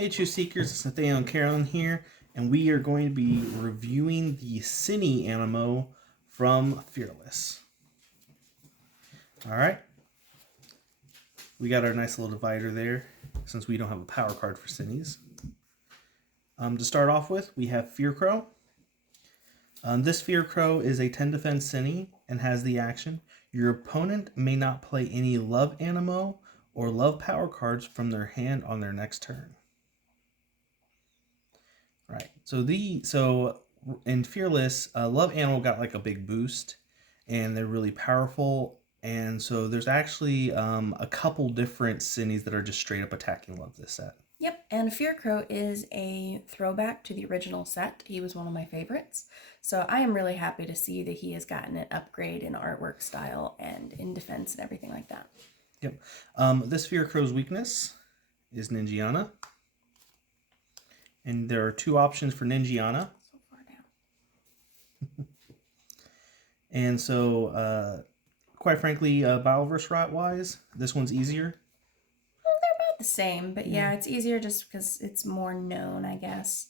Hey, Truth Seekers, it's Nathaniel and Carolyn here, and we are going to be reviewing the Sinnie Animo from Fearless. Alright, we got our nice little divider there, since we don't have a power card for Sinnies. To start off with, we have Fear Crow. This Fear Crow is a 10 defense Sinnie and has the action, your opponent may not play any Love Animo or Love power cards from their hand on their next turn. Right. So in Fearless, Love Animal got like a big boost, and they're really powerful. And so there's actually a couple different Sinnies that are just straight up attacking Love this set. Yep, and Fear Crow is a throwback to the original set. He was one of my favorites. So I am really happy to see that he has gotten an upgrade in artwork style and in defense and everything like that. Yep. This Fear Crow's weakness is Ninjiana. And there are two options for Ninjiana. So far down. And so, quite frankly, Battleverse route-wise, this one's easier. Well, they're about the same, but yeah, it's easier just because it's more known, I guess.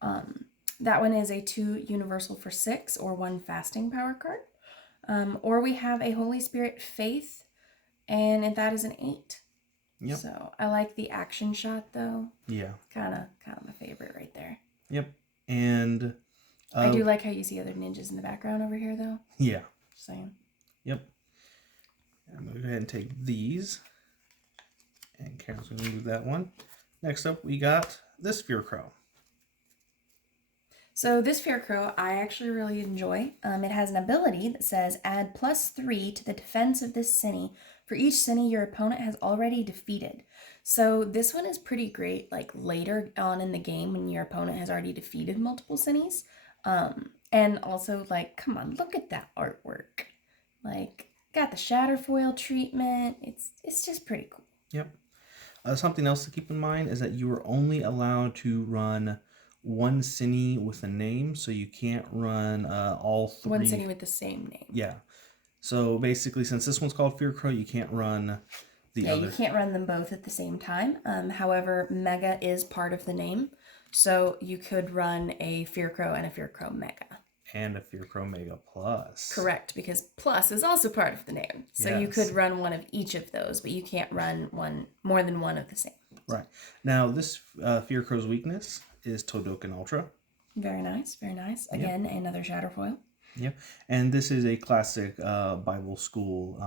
That one is a 2 universal for 6 or 1 fasting power card. Or we have a Holy Spirit Faith, and that is an 8. Yep. So I like the action shot though. Yeah. Kind of my favorite right there. Yep. And I do like how you see other ninjas in the background over here though. Yeah. Just saying. Yep. I'm going to go ahead and take these. And Karen's going to move that one. Next up, we got this Fear Crow. So this Fear Crow, I actually really enjoy. It has an ability that says, add +3 to the defense of this Sinnie for each Sinnie your opponent has already defeated. So this one is pretty great, like later on in the game when your opponent has already defeated multiple Sinnies. And also, like, come on, look at that artwork. Like, got the Shatterfoil treatment. It's just pretty cool. Yep. Something else to keep in mind is that you are only allowed to run one Sinnie with a name, so you can't run all 3. One Sinnie with the same name. Yeah. So basically, since this one's called Fear Crow, you can't run the other. Yeah, you can't run them both at the same time. However, Mega is part of the name, so you could run a Fear Crow and a Fear Crow Mega. And a Fear Crow Mega Plus. Correct, because Plus is also part of the name. So yes. You could run one of each of those, but you can't run more than one of the same. Right. Now, this Fear Crow's weakness is Todoken Ultra. Very nice, very nice. Again, yep. Another Shatterfoil. Yep. And this is a classic Bible school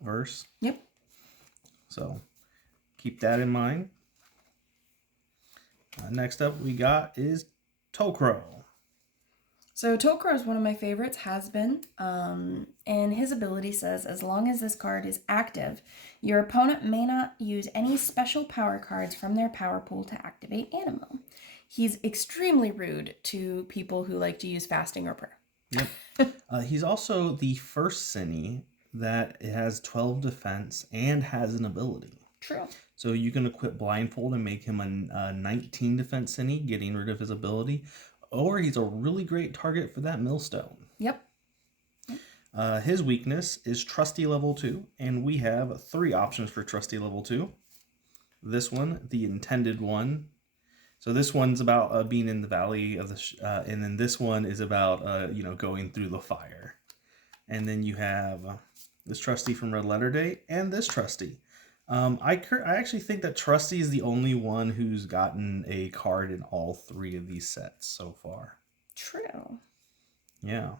verse. Yep. So keep that in mind. Next up we got is Tokro. So Tokro is one of my favorites, has been. And his ability says, as long as this card is active, your opponent may not use any special power cards from their power pool to activate Animo. He's extremely rude to people who like to use fasting or prayer. Yep. He's also the first Sinnie that has 12 defense and has an ability. True. So you can equip Blindfold and make him a 19 defense Sinnie, getting rid of his ability. Or he's a really great target for that Millstone. Yep. His weakness is Trusty level 2, and we have 3 options for Trusty level 2. This one, the intended one. So this one's about being in the valley of the, and then this one is about going through the fire. And then you have this Trusty from Red Letter Day and this Trusty. I actually think that Trusty is the only one who's gotten a card in all 3 of these sets so far. True. Yeah.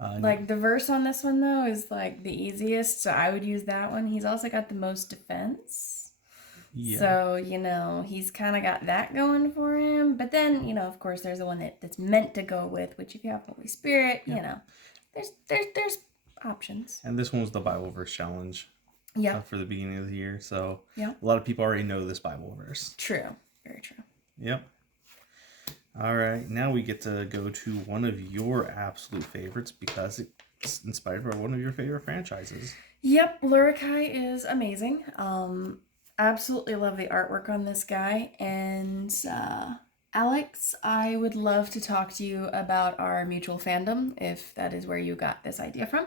Like the verse on this one though is like the easiest, so I would use that one. He's also got the most defense. Yeah. So, he's kind of got that going for him. But then, of course, there's the one that's meant to go with, which if you have Holy Spirit, there's options. And this one was the Bible verse challenge. Yeah. For the beginning of the year. So yeah. A lot of people already know this Bible verse. True. Very true. Yep. All right. Now we get to go to one of your absolute favorites because it's inspired by one of your favorite franchises. Yep. Lurikai is amazing. Absolutely love the artwork on this guy. And Alex, I would love to talk to you about our mutual fandom, if that is where you got this idea from.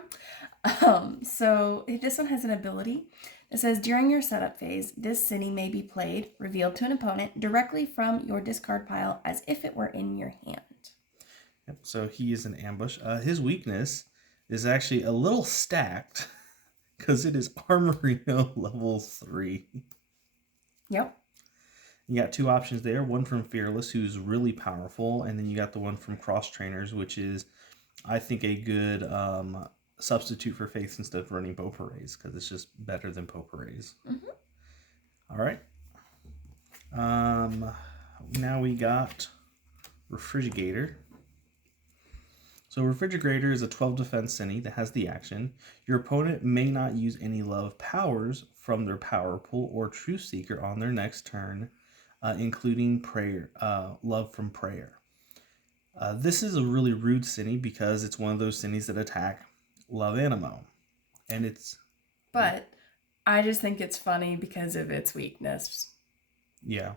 So this one has an ability It says, during your setup phase, this Sinnie may be played, revealed to an opponent, directly from your discard pile as if it were in your hand. Yep, so he is an ambush. His weakness is actually a little stacked because it is Armorino level 3. Yep. You got two options there. One from Fearless, who's really powerful, and then you got the one from Cross Trainers, which is, I think, a good substitute for Faith instead of running Beauperets, because it's just better than Beauperets. Mm-hmm. All right. Now we got Refrigerator. So Refrigerator is a 12 defense Sinnie that has the action. Your opponent may not use any love powers from their power pool or Truth Seeker on their next turn, including prayer, love from prayer. This is a really rude Sinnie because it's one of those Sinnies that attack love Animo. And it's... But I just think it's funny because of its weakness. Yeah.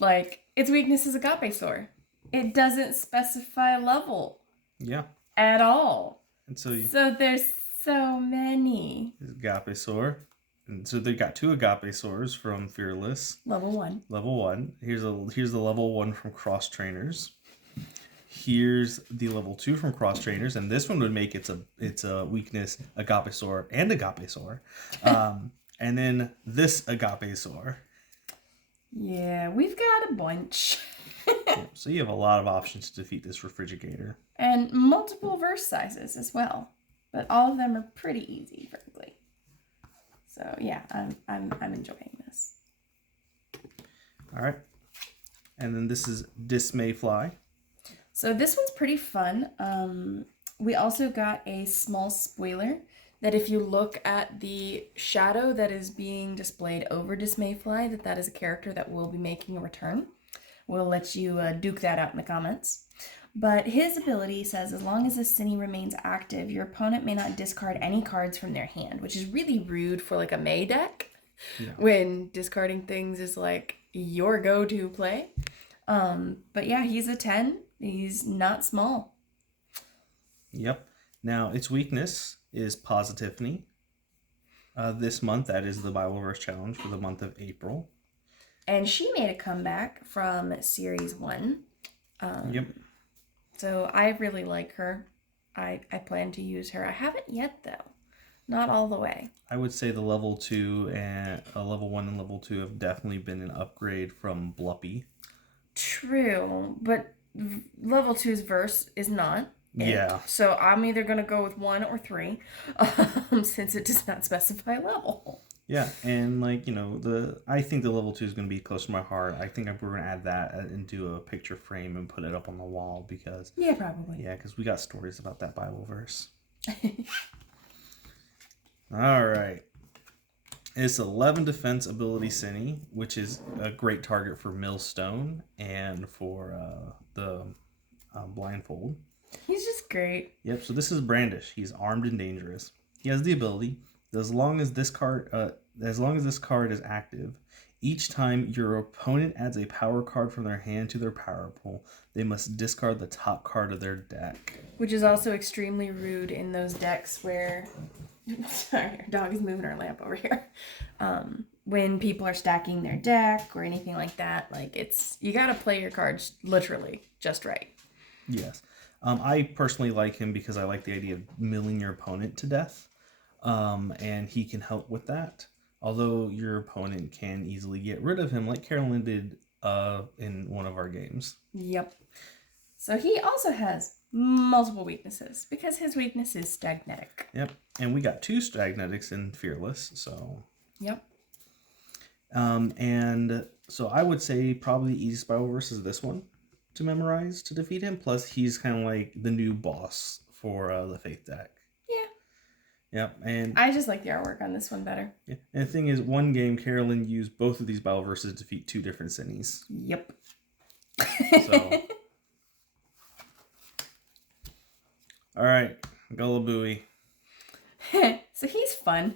Like, its weakness is Agape Sword. It doesn't specify level. Yeah. At all. And so there's so many. Agape Sword. And so they got two Agape Swords from Fearless. Level 1. Level 1. Here's the level 1 from Cross Trainers. Here's the level 2 from Cross Trainers, and this one would make its a weakness Agape Sword and Agape Sword. And then this Agape Sword. Yeah, we've got a bunch. So you have a lot of options to defeat this Refrigerator. And multiple verse sizes as well. But all of them are pretty easy, frankly. So yeah, I'm enjoying this. All right. And then this is Dismay Fly. So this one's pretty fun. We also got a small spoiler that if you look at the shadow that is being displayed over Dismayfly, that is a character that will be making a return. We'll let you duke that out in the comments. But his ability says, as long as the Sinnie remains active, your opponent may not discard any cards from their hand, which is really rude for like a May deck. Yeah. When discarding things is like your go-to play. But yeah, he's a 10. He's not small. Yep. Now, its weakness is Positivity. This month, that is the Bible Verse Challenge for the month of April. And she made a comeback from Series 1. Yep. So I really like her. I plan to use her. I haven't yet, though. Not all the way. I would say the level 2 and level 1 and level 2 have definitely been an upgrade from Bluppy. True, but level 2's verse is not. Yeah. So I'm either going to go with 1 or 3, since it does not specify level. Yeah, and like, you know, I think the level 2 is going to be close to my heart. I think we're going to add that into a picture frame and put it up on the wall because... Yeah, probably. Yeah, because we got stories about that Bible verse. All right. It's 11 defense ability Sinnie, which is a great target for Millstone and for the Blindfold. He's just great. Yep, so this is Brandish. He's armed and dangerous. He has the ability that as long as this card is active, each time your opponent adds a power card from their hand to their power pool, they must discard the top card of their deck. Which is also extremely rude in those decks where... Sorry, our dog is moving our lamp over here. When people are stacking their deck or anything like that, like you gotta play your cards literally just right. Yes. I personally like him because I like the idea of milling your opponent to death. And he can help with that. Although your opponent can easily get rid of him like Carolyn did in one of our games. Yep. So he also has multiple weaknesses because his weakness is Stagnetic. Yep. And we got 2 Stagnetics in Fearless, so... Yep. And so I would say probably the easiest Bible verse is this one to memorize to defeat him. Plus, he's kind of like the new boss for the Faith deck. Yeah. Yep. And I just like the artwork on this one better. Yeah. And the thing is, one game, Carolyn used both of these Bible verses to defeat 2 different Sinnies. Yep. So... All right, Gullabooey. So he's fun.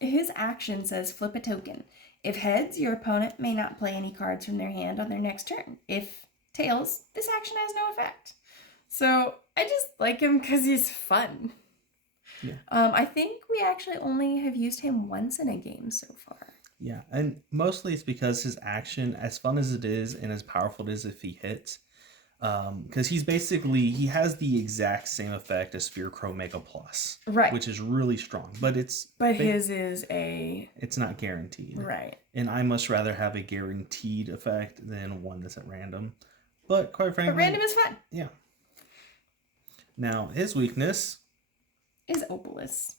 His action says flip a token. If heads, your opponent may not play any cards from their hand on their next turn. If tails, this action has no effect. So I just like him because he's fun. Yeah. I think we actually only have used him once in a game so far. Yeah, and mostly it's because his action, as fun as it is and as powerful it is if he hits, because he has the exact same effect as Sphere Crow Mega Plus, Right. which is really strong, but it's his is it's not guaranteed, right. And I much rather have a guaranteed effect than one that's at random. But quite frankly, but random is fun. Yeah. Now his weakness is Opalus.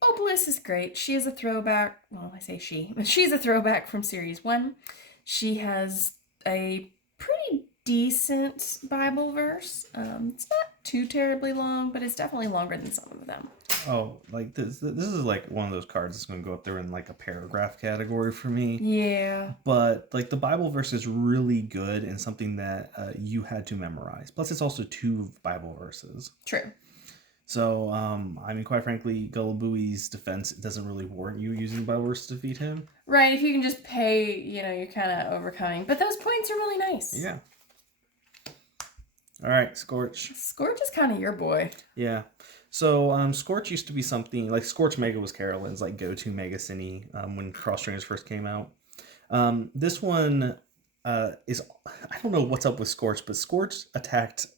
Opalus is great. She is a throwback. Well, I say she. She's a throwback from Series 1. She has a pretty decent Bible verse. It's not too terribly long, but it's definitely longer than some of them. Oh, like this is like one of those cards that's going to go up there in like a paragraph category for me. Yeah. But like the Bible verse is really good and something that you had to memorize. Plus, it's also 2 Bible verses. True. So, I mean, quite frankly, Gullibui's defense doesn't really warrant you using Bible verse to defeat him. Right, if you can just pay, you're kind of overcoming. But those points are really nice. Yeah. All right, Scorch. Scorch is kind of your boy. Yeah. So, Scorch used to be something, like Scorch Mega was Carolyn's like go-to Mega Sinnie when Cross Trainers first came out. This one is, I don't know what's up with Scorch, but Scorch attacked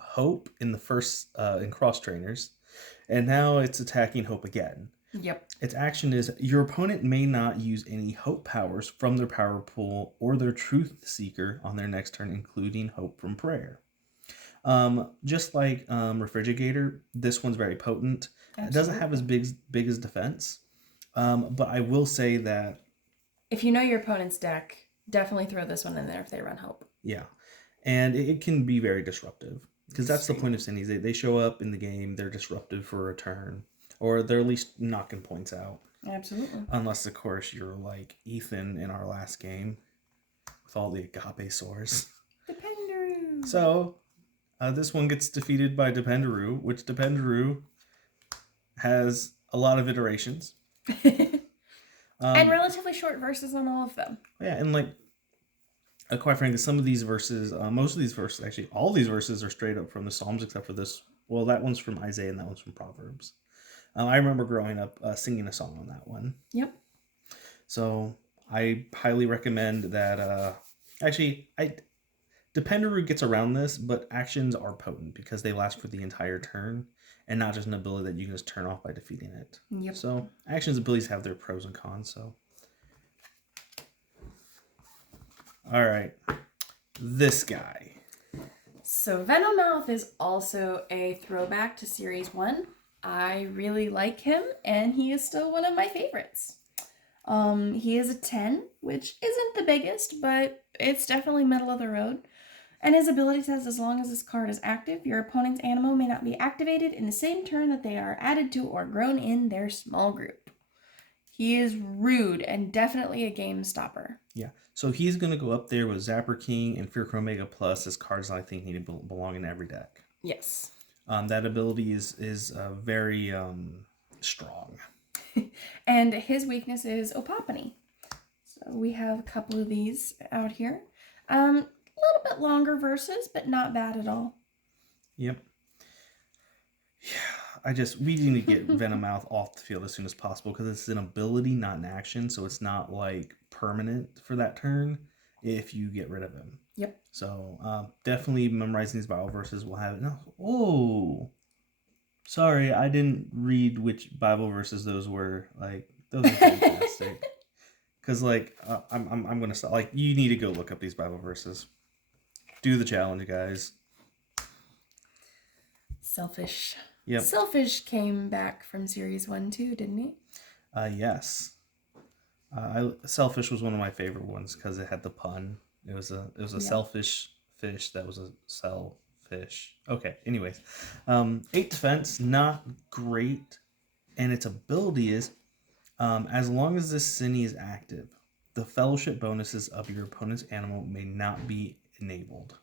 Hope in the first in Cross Trainers, and now it's attacking Hope again. Yep. Its action is your opponent may not use any Hope powers from their power pool or their Truth Seeker on their next turn, including Hope from Prayer. Just like Refrigerator, this one's very potent. Absolutely. It doesn't have as big as defense, but I will say that if you know your opponent's deck, definitely throw this one in there if they run Hope. Yeah, and it can be very disruptive. Because that's the point of Sinnies. They show up in the game, they're disruptive for a turn. Or they're at least knocking points out. Absolutely. Unless, of course, you're like Ethan in our last game. With all the Agape Swords. Dependaroo. So, this one gets defeated by Dependaroo. Which Dependaroo has a lot of iterations. And relatively short verses on all of them. Yeah, and like... quite frankly, some of these verses, most of these verses, actually, all these verses are straight up from the Psalms, except for this. Well, that one's from Isaiah and that one's from Proverbs. I remember growing up singing a song on that one. Yep. So I highly recommend that. Dependaroo gets around this, but actions are potent because they last for the entire turn and not just an ability that you can just turn off by defeating it. Yep. So actions abilities have their pros and cons. So. All right, this guy. So Venomoth is also a throwback to Series 1. I really like him, and he is still one of my favorites. He is a 10, which isn't the biggest, but it's definitely middle of the road. And his ability says as long as this card is active, your opponent's Animo may not be activated in the same turn that they are added to or grown in their small group. He is rude and definitely a game stopper. Yeah, so he's going to go up there with Zapper King and Fear Crow Mega Plus as cards I think need to belong in every deck. Yes. That ability is very strong. And his weakness is Opopany. So we have a couple of these out here. A little bit longer verses, but not bad at all. Yep. Yeah, we need to get Venomoth off the field as soon as possible because it's an ability, not an action, so it's not like permanent for that turn if you get rid of him. Yep. So definitely memorizing these Bible verses will have it. No. Oh, sorry, I didn't read which Bible verses those were. Like those are fantastic. Because I'm gonna stop. Like you need to go look up these Bible verses. Do the challenge, guys. Selfish. Yep. Selfish came back from Series 1 too, didn't he? Yes. Selfish was one of my favorite ones because it had the pun. It was a selfish fish that was a selfish. Okay. Anyways, 8 defense, not great, and its ability is, as long as this Sinnie is active, the fellowship bonuses of your opponent's animal may not be enabled.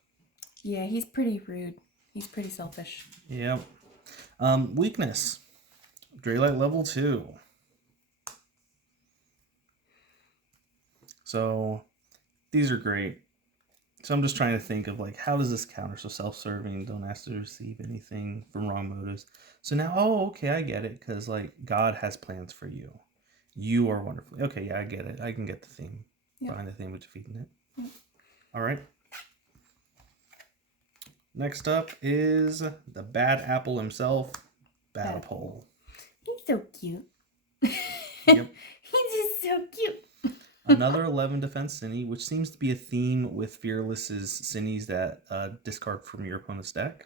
Yeah, he's pretty rude. He's pretty selfish. Yep. Weakness. Daylight level 2. So these are great. So I'm just trying to think of like, how does this counter? So self-serving, don't ask to receive anything from wrong motives. So now, oh, okay, I get it, because like God has plans for you. You are wonderful. Okay, yeah, I get it. I can get the theme behind the theme of defeating it. Yep. All right. Next up is the bad apple himself, Batapole. He's so cute. Yep. He's just so cute. Another 11 defense Sinnie, which seems to be a theme with Fearless's Sinnies that discard from your opponent's deck.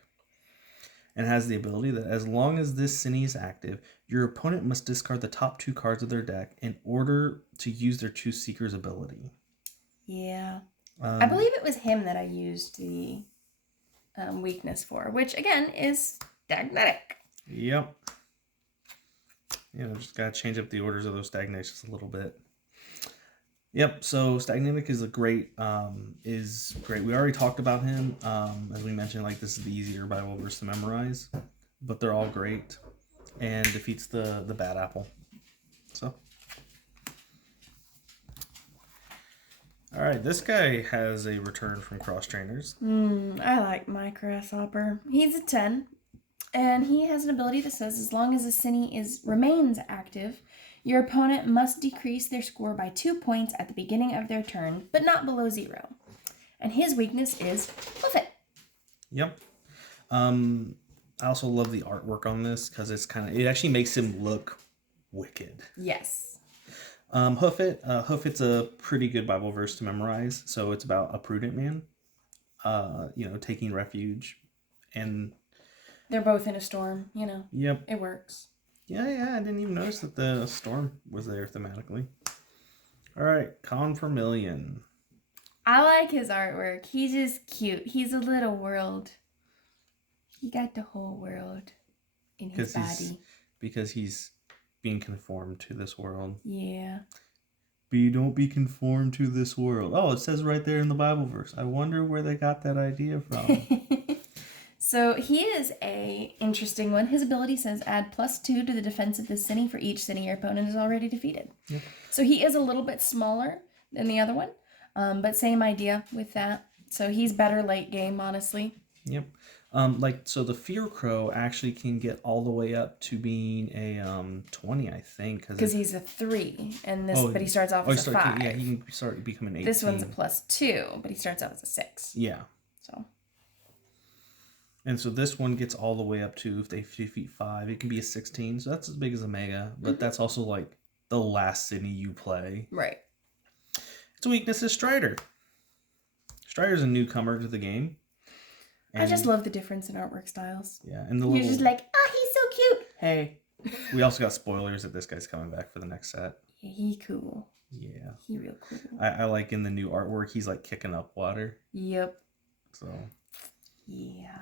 And has the ability that as long as this Sinnie is active, your opponent must discard the top 2 cards of their deck in order to use their Choose Seeker's ability. Yeah. I believe it was him that I used the weakness for, which again is Stagnatic. Yep. Just gotta change up the orders of those stagnations a little bit. Yep, so Stagnatic is great. We already talked about him. As we mentioned, like this is the easier Bible verse to memorize, but they're all great, and defeats the bad apple. So, all right, this guy has a return from cross trainers. I like my grasshopper. He's a 10, and he has an ability that says as long as a Sinnie remains active, your opponent must decrease their score by 2 points at the beginning of their turn, but not below 0. And his weakness is Hoof It. Yep. I also love the artwork on this because it actually makes him look wicked. Yes. Hoof It's a pretty good Bible verse to memorize. So it's about a prudent man, taking refuge, and they're both in a storm. Yep. It works. Yeah, I didn't even notice that the storm was there thematically. All right, Con for Million. I like his artwork. He's just cute. He's a little world. He got the whole world in his body. Because he's being conformed to this world. Yeah. Don't be conformed to this world. Oh, it says right there in the Bible verse. I wonder where they got that idea from. So he is a interesting one. His ability says add +2 to the defense of this Sinnie for each Sinnie your opponent is already defeated. Yep. So he is a little bit smaller than the other one, but same idea with that. So he's better late game, honestly. Yep. So the Fear Crow actually can get all the way up to being a 20, I think, because he's a 3, and but he starts off as a 5. Yeah, he can start becoming 18. This one's a +2, but he starts out as a 6. Yeah. So. And so this one gets all the way up to, if they defeat 5, it can be a 16. So that's as big as a Mega, but that's also like the last Sinnie you play. Right. Its weakness is Strider. Strider's a newcomer to the game. I just love the difference in artwork styles. Yeah, and you're just like, he's so cute. Hey. We also got spoilers that this guy's coming back for the next set. Yeah, he cool. Yeah. He real cool. I like in the new artwork, he's like kicking up water. Yep. So. Yeah.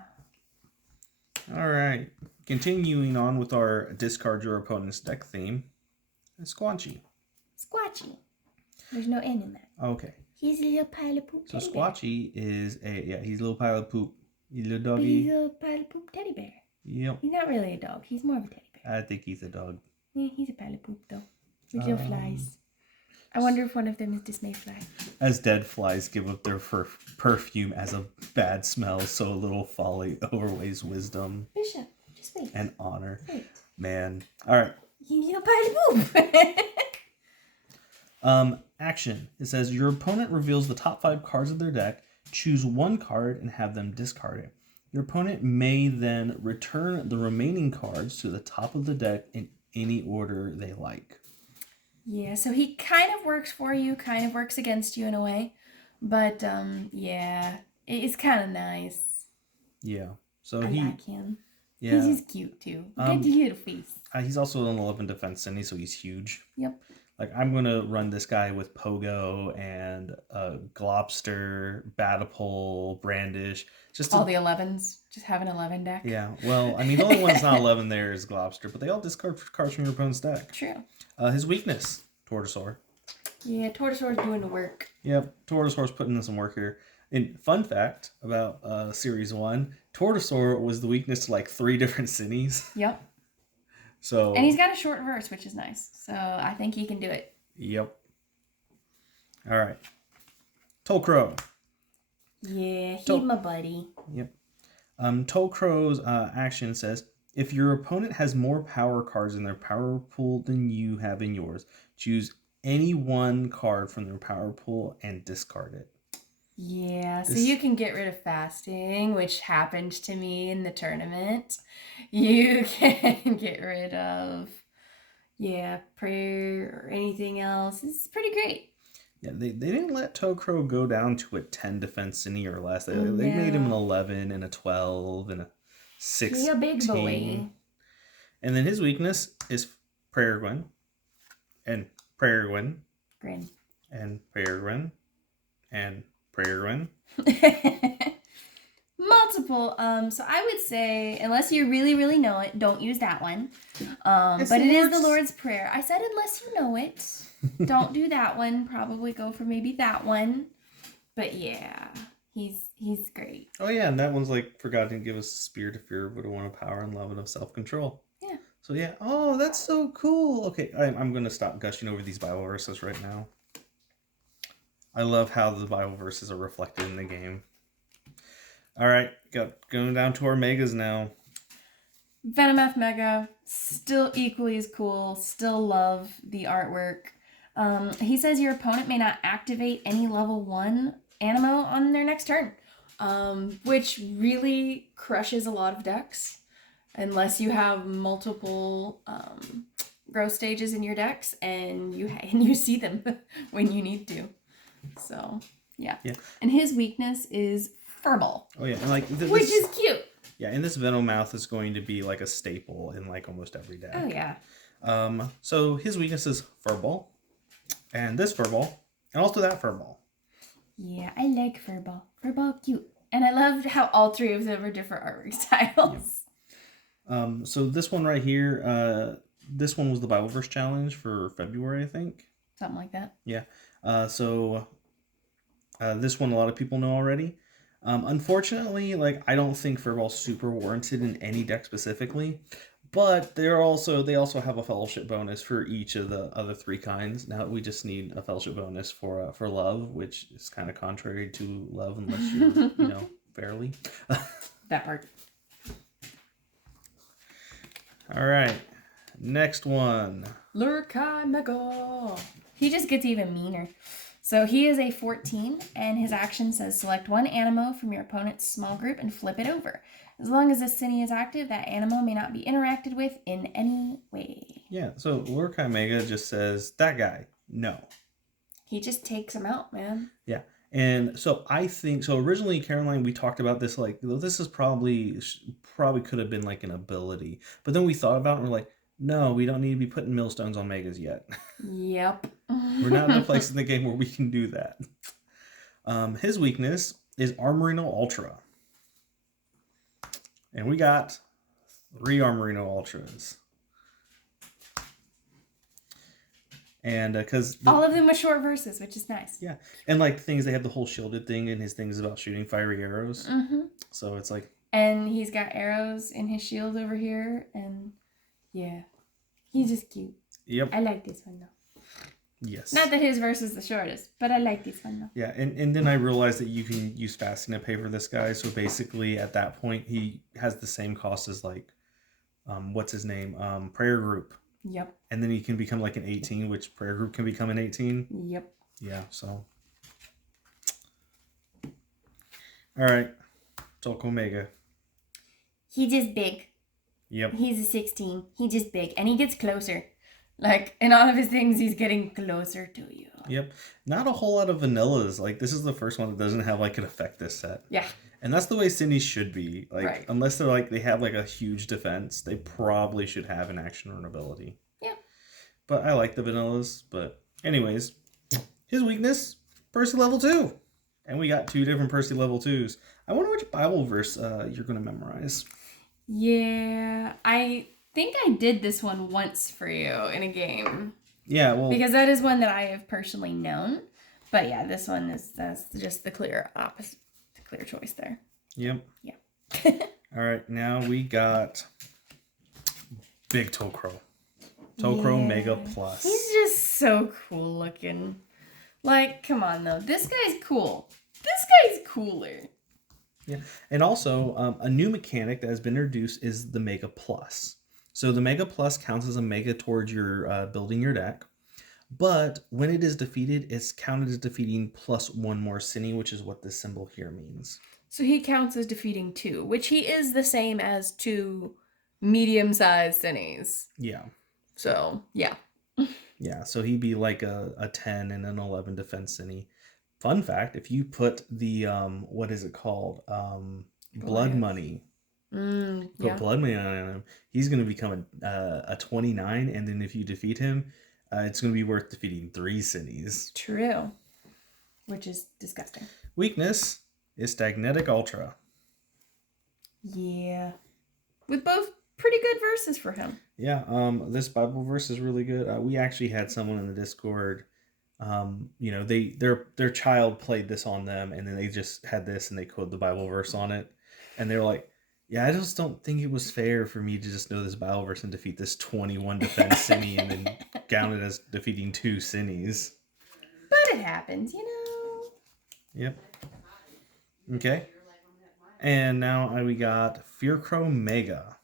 All right. Continuing on with our discard your opponent's deck theme. Squanchy. Squatchy. There's no N in that. Okay. He's a little pile of poop. So Squatchy is he's a little pile of poop. He's a little doggy. He's a little pile of poop teddy bear. Yep. He's not really a dog. He's more of a teddy bear. I think he's a dog. Yeah, he's a pile of poop though. With little flies. I wonder if one of them is Dismay fly. As dead flies give up their perfume as a bad smell, so a little folly overweighs wisdom. Bishop, just wait. And honor. Wait. Man. All right. You little pile of poop. Action. It says your opponent reveals the top 5 cards of their deck. Choose one card and have them discard it. Your opponent may then return the remaining cards to the top of the deck in any order they like. Yeah, so he kind of works for you, kind of works against you in a way. But, yeah, it's kind of nice. Yeah. So I like him. Yeah. He's just cute, too. Look at the little face. He's also an 11 defense Sinnie, so he's huge. Yep. Like, I'm going to run this guy with Pogo and Globster, Batapole, Brandish. Just all the 11s. Just have an 11 deck. Yeah. Well, I mean, the only one that's not 11 there is Globster, but they all discard cards from your opponent's deck. True. His weakness, Tortosaur. Yeah, Tortosaur's doing the work. Yep, Tortosaur's putting in some work here. And fun fact about Series 1, Tortosaur was the weakness to like 3 different Sinnies. Yep. So. And he's got a short verse, which is nice. So I think he can do it. Yep. All right. Tolcrow. Yeah, he's To- my buddy. Yep. Tolcrow's action says, if your opponent has more power cards in their power pool than you have in yours, choose any one card from their power pool and discard it. Yeah, so you can get rid of fasting, which happened to me in the tournament. You can get rid of, prayer or anything else. It's pretty great. Yeah, they didn't let Tokro go down to a 10 defense Sinnie or less. They made him an 11 and a 12 and a 16. He's a big boy. And then his weakness is Prayer Gwen and Prayer Gwen Grin. and Prayer Gwen and Prayer Gwen. Multiple. So I would say, unless you really, really know it, don't use that one. But it is the Lord's Prayer. I said unless you know it, don't do that one. Probably go for maybe that one. But yeah, he's great. Oh yeah, and that one's like, for God didn't give us a spirit of fear, but a one of power and love and of self-control. Yeah. So yeah, oh, that's so cool. Okay, I'm going to stop gushing over these Bible verses right now. I love how the Bible verses are reflected in the game. All right, going down to our megas now. Venomoth Mega, still equally as cool. Still love the artwork. He says your opponent may not activate any level 1 Animo on their next turn, which really crushes a lot of decks unless you have multiple growth stages in your decks and you see them when you need to. So yeah. And his weakness is Furball. Oh yeah, and like which is cute. Yeah, and this Venomoth is going to be like a staple in like almost every deck. Oh yeah. So his weakness is Furball, and this Furball, and also that Furball. Yeah, I like Furball. Furball cute, and I love how all three of them are different artwork styles. Yeah. So this one right here, this one was the Bibleverse challenge for February, I think. Something like that. Yeah. So this one a lot of people know already. Unfortunately, like I don't think Furball's super warranted in any deck specifically, but they also have a fellowship bonus for each of the other 3 kinds. Now we just need a fellowship bonus for love, which is kind of contrary to love unless you're fairly. That part. All right, next one. Lurkai Mega. He just gets even meaner. So he is a 14, and his action says select one Animo from your opponent's small group and flip it over. As long as this Sinnie is active, that Animo may not be interacted with in any way. Yeah, so Lurkai Mega just says, that guy, no. He just takes him out, man. Yeah, and so I think, so originally, Caroline, we talked about this, like, this is probably could have been like an ability. But then we thought about it and we're like, no, we don't need to be putting millstones on Megas yet. Yep. We're not in a place in the game where we can do that. His weakness is Armorino Ultra. And we got 3 Armorino Ultras. And because all of them with short verses, which is nice. Yeah. And like things, they have the whole shielded thing, and his thing is about shooting fiery arrows. Mm-hmm. So it's like. And he's got arrows in his shield over here. And yeah, he's just cute. Yep. I like this one though. Yes. Not that his verse is the shortest, but I like this one though. Yeah, and then I realized that you can use fasting to pay for this guy. So basically, at that point, he has the same cost as like, what's his name? Prayer Group. Yep. And then he can become like an 18, which Prayer Group can become an 18. Yep. Yeah. So. All right, Tulk Omega. He just big. Yep. He's a 16. He just big, and he gets closer. Like, in all of his things, he's getting closer to you. Yep. Not a whole lot of vanillas. Like, this is the first one that doesn't have, like, an effect this set. Yeah. And that's the way Sinnie should be. Like, right. Unless they're, like, they have, like, a huge defense, they probably should have an action or an ability. Yeah. But I like the vanillas. But anyways, his weakness, Percy level 2. And we got 2 different Percy level 2s. I wonder which Bible verse you're going to memorize. Yeah, I think I did this one once for you in a game. Yeah, well, because that is one that I have personally known. But yeah, this one that's just the clear opposite, the clear choice there. Yep. Yeah. All right, now we got Big Tokro. Tokro Mega Plus. He's just so cool looking. Like, come on though, this guy's cool. This guy's cooler. Yeah, and also a new mechanic that has been introduced is the Mega Plus. So the Mega Plus counts as a Mega towards your building your deck, but when it is defeated, it's counted as defeating plus one more Sinnie, which is what this symbol here means. So he counts as defeating 2, which he is the same as 2 medium-sized Sinnies. Yeah. So, yeah. Yeah, so he'd be like a 10 and an 11 defense Sinnie. Fun fact, if you put the, what is it called? Blood Money. Put blood money on him, he's going to become a 29, and then if you defeat him, it's going to be worth defeating 3 Sinnies. True. Which is disgusting. Weakness is Stagnetic Ultra. Yeah. With both pretty good verses for him. Yeah, this Bible verse is really good. We actually had someone in the Discord, their child played this on them, and then they just had this and they quoted the Bible verse on it, and they were like, yeah, I just don't think it was fair for me to just know this Bible verse and defeat this 21 defense Sinnie and then count it as defeating 2 Sinnies. But it happens, you know. Yep. Okay. And now we got Fearcrow Mega.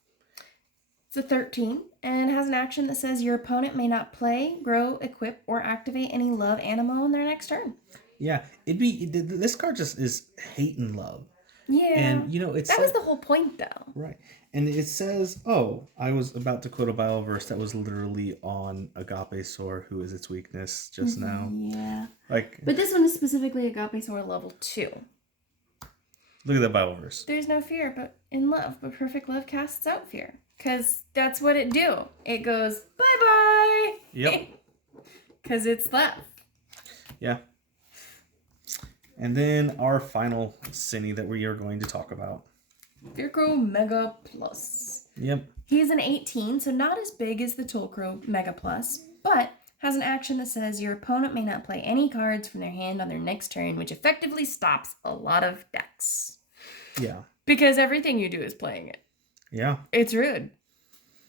It's a 13 and has an action that says your opponent may not play, grow, equip, or activate any love Animo in their next turn. Yeah, this card just is hate and love. Yeah. And, that was the whole point, though. Right. And it says, I was about to quote a Bible verse that was literally on Agape Sor, who is its weakness just now. Yeah. But this one is specifically Agape Sor level 2. Look at that Bible verse. There's no fear but in love, but perfect love casts out fear. Because that's what it do. It goes, bye-bye. Yep. Because it's love. Yeah. And then our final Sinnie that we are going to talk about. Fearcrow Mega Plus. Yep. He's an 18, so not as big as the Tollcrow Mega Plus, but has an action that says your opponent may not play any cards from their hand on their next turn, which effectively stops a lot of decks. Yeah. Because everything you do is playing it. Yeah. It's rude,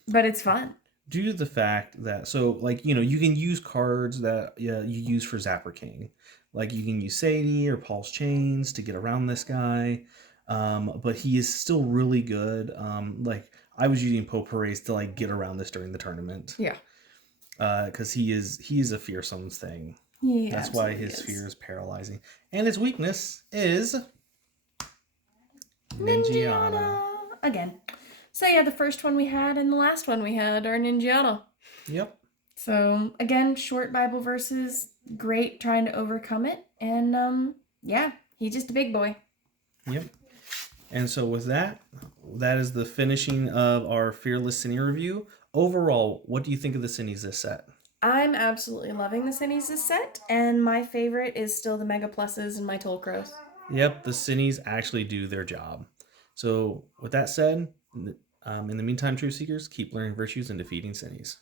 but it's fun. Due to the fact that, you can use cards that you use for Zapper King. Like, you can use Sadie or Paul's Chains to get around this guy. But he is still really good. I was using Potpourris to, get around this during the tournament. Yeah. Because he is a fearsome thing. Yeah, that's why his fear is paralyzing. And his weakness is Ninjiana. Again. So yeah, the first one we had and the last one we had are Ninjiana. Yep. So again, short Bible verses, great trying to overcome it. And he's just a big boy. Yep. And so with that is the finishing of our Fearless Sinnie review. Overall, what do you think of the Sinnies this set? I'm absolutely loving the Sinnies this set, and my favorite is still the Mega Pluses and my Tollcrows. Yep, the Sinnies actually do their job. So with that said, in the meantime, Truth Seekers, keep learning virtues and defeating Sinnies.